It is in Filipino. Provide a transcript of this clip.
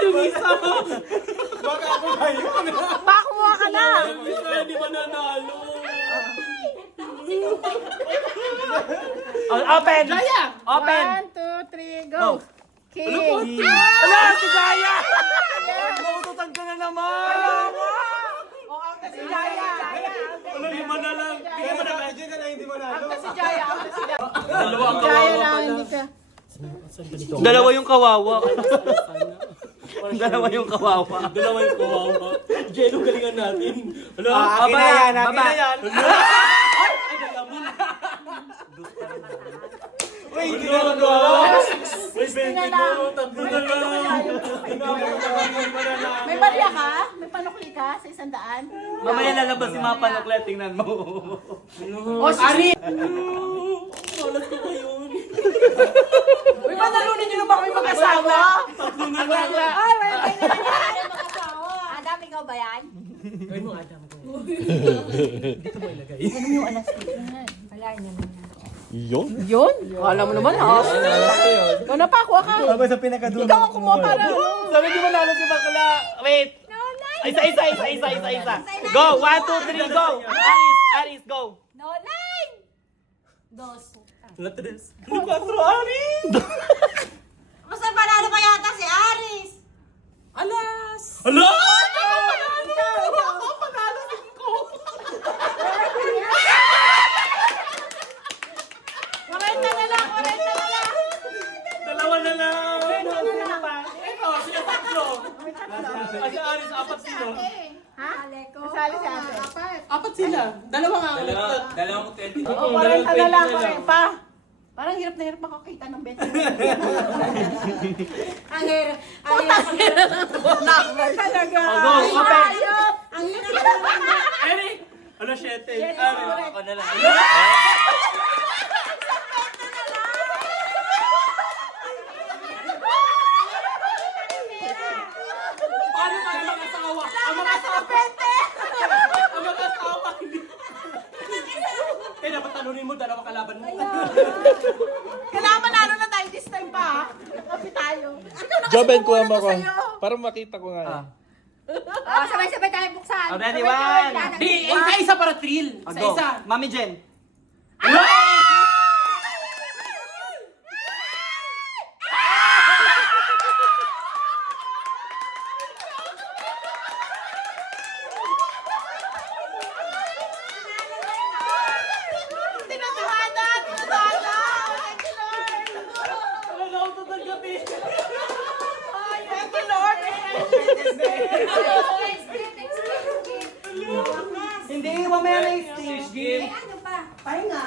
Yung isa! Baka ako kayo. Pakuha ka na. Yung isa hindi mananalo. Open! Jaya! Open! 1, 2, 3, go. King. Wala, si Jaya! Maututan ka na naman! Si Jaya. Ano, lima na lang. Kaya mo na medyo na lang hindi manalo. Si Jaya. Dalawa ang Jaya kawawa lang, pala. hindi ka. Dalawa yung kawawa. Dalawa yung kawawa. Dalawa yung kawawa. Jello, galingan natin. Ano? Akin na yan, akin na yan. Ay, nalaman. Uy, hindi Ano? na nagawa. May 20 mo. Tatlo na lang. May barya ka? May panukli ka sa 100? Mamaya lalabas si mga panuklet, tingnan mo. O, Ari! Malas ko ngayon. Uy, manalunin niyo naman kami mag-asawa? Tatlo na lang. Ay, may kanya mag-asawa. Adam, ikaw ba yan? Gawin mo, Adam. Dito mo ilagay. Wala niya na yan. Yun? Yun? Alam mo naman, ha? Ikaw na pa, kuha ka. Ako sa pinakadulo. Ikaw ang kumuha para. Sabi di manalo si Bakla. Wait. Isa. Go! 1, 2, 3, go! Aris, go! No, 9! Dos. Latres. Ano ba, Ari? Basta panalo pa yata si Aris. Alas! Ala! Dalawa na lang. Ito, sila tatlo. Ay, si Aris, apat sila. Ha? Kasali si ate. Apat sila. Dalawa nga. Dalawang 20. Oo, 40 na lang. 40 pa. Parang hirap na hirap makakita ng 20. Ang hirap. Ang hirap. Talaga. Go, open! Ayop. Ang hirap. Eric! Ano, 7? Ako na lang. Paano ba ang mag-asawa? Ang mag-asawa! Ang mag-asawa! Hindi. Eh, dapat talunin mo, dalawa kalaban mo. Kailangan manalo na tayo this time pa. Kapit tayo. Ikaw na kasi Joben, kuha mo pumunta ko. sa'yo. Para makita ko nga. Sabay-sabay tayo buksan. Oh, ready, Sabay-sabay 1. tayo. Di, isa-isa para thrill. Go. Isa-isa. Mami Jen. Tinatahala! Tinatahala! Thank you, Lord! Wala na ako tatanggapin. Ay, thank you, Lord! Hindi, mamaya na yung stage. Ano pa? Pahinga.